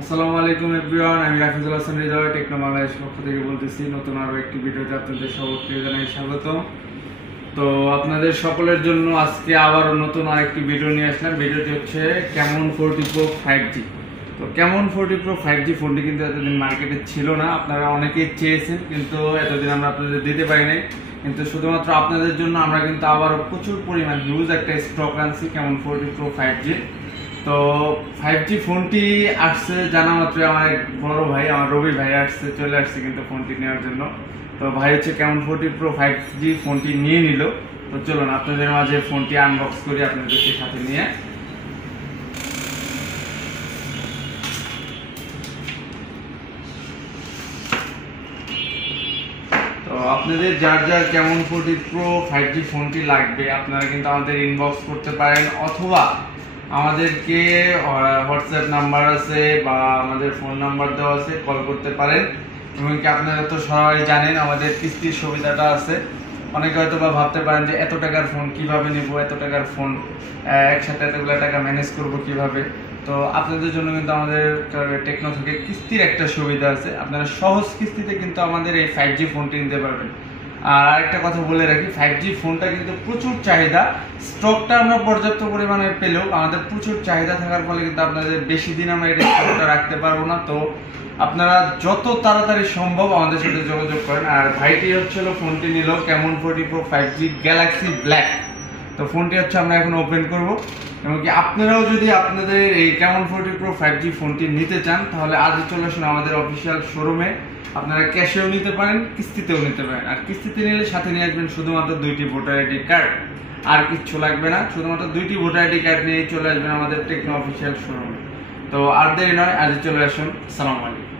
আসসালামু আলাইকুম এভরিওয়ান, আমি রাফিজুল হাসান হৃদয় টেকনো বাংলাদেশ পক্ষ থেকে বলতেছি। নতুন আরো একটি ভিডিওতে আপনাদের সকলকে জানাই স্বাগত। তো আপনাদের সকলের জন্য আজকে আবারও নতুন আরেকটি ভিডিও নিয়ে আসলাম। ভিডিওটি হচ্ছে ক্যামন 40 Pro 5G। তো ক্যামন 40 Pro 5G ফোনটি কিন্তু এতদিন মার্কেটে ছিল না, আপনারা অনেকেই চেয়েছেন, কিন্তু এতদিন আমরা আপনাদের দিতে পারি নাই। কিন্তু শুধুমাত্র আপনাদের জন্য আমরা কিন্তু আবারও প্রচুর পরিমাণ হিউজ একটা স্টক আনছি ক্যামন 40 Pro 5G। তো 5G ফোনটি আসছে জানা মাত্র আমার এক বড় ভাই, আমার রবি ভাই চলে আসছে কিন্তু ফোনটি নেওয়ার জন্য। তো ভাই হচ্ছে ক্যামন 40 Pro 5G ফোনটি নিয়ে নিল। তো চলুন আপনাদের মাঝে ফোনটি আনবক্স করি আপনাদেরকে সাথে নিয়ে। তো আপনাদের যার যার ক্যামন 40 Pro 5G ফোনটি লাগবে আপনারা কিন্তু আমাদের ইনবক্স করতে পারেন, অথবা আমাদেরকে হোয়াটসঅ্যাপ নাম্বার আছে বা আমাদের ফোন নাম্বার দেওয়া আছে, কল করতে পারেন। এবং কি আপনারা তো সবাই জানেন আমাদের কিস্তির সুবিধাটা আছে। অনেকে হয়তো বা ভাবতে পারেন যে এত টাকার ফোন কিভাবে নেব, এত টাকার ফোন একসাথে এতগুলো টাকা ম্যানেজ করব কিভাবে। তো আপনাদের জন্য কিন্তু আমাদের টেকনো থেকে কিস্তির একটা সুবিধা আছে, আপনারা সহজ কিস্তিতে কিন্তু আমাদের এই 5G ফোনটি নিতে পারবেন। আর আরেকটা কথা বলে রাখি, 5G ফোনটা কিন্তু প্রচুর চাহিদা, স্টকটা আমরা পর্যাপ্ত পরিমাণে পেলেও আমাদের প্রচুর চাহিদা থাকার ফলে কিন্তু আপনাদের বেশি দিন আমরা এটা স্টকটা রাখতে পারবো না। তো আপনারা যত তাড়াতাড়ি সম্ভব আমাদের সাথে যোগাযোগ করেন। আর ভাইটি হচ্ছিল ফোনটি নিল Camon 40 Pro 5G Galaxy black. তো ফোনটি হচ্ছে আমরা এখন ওপেন করব। এবং কি আপনারাও যদি আপনাদের এই ক্যামন 40 Pro 5G ফোনটি নিতে চান তাহলে আজই চলে আসুন আমাদের অফিসিয়াল শোরুমে। আপনারা ক্যাশেও নিতে পারেন, কিস্তিতেও নিতে পারেন। আর কিস্তিতে নিলে সাথে নিয়ে আসবেন শুধুমাত্র 2টি ভোটার আইডি কার্ড, আর কিচ্ছু লাগবে না। শুধুমাত্র 2টি ভোটার আইডি কার্ড নিয়ে চলে আসবেন আমাদের টেকনো অফিসিয়াল শোরুমে। তো আর দেরি নয়, আজই চলে আসুন। আসসালামু আলাইকুম।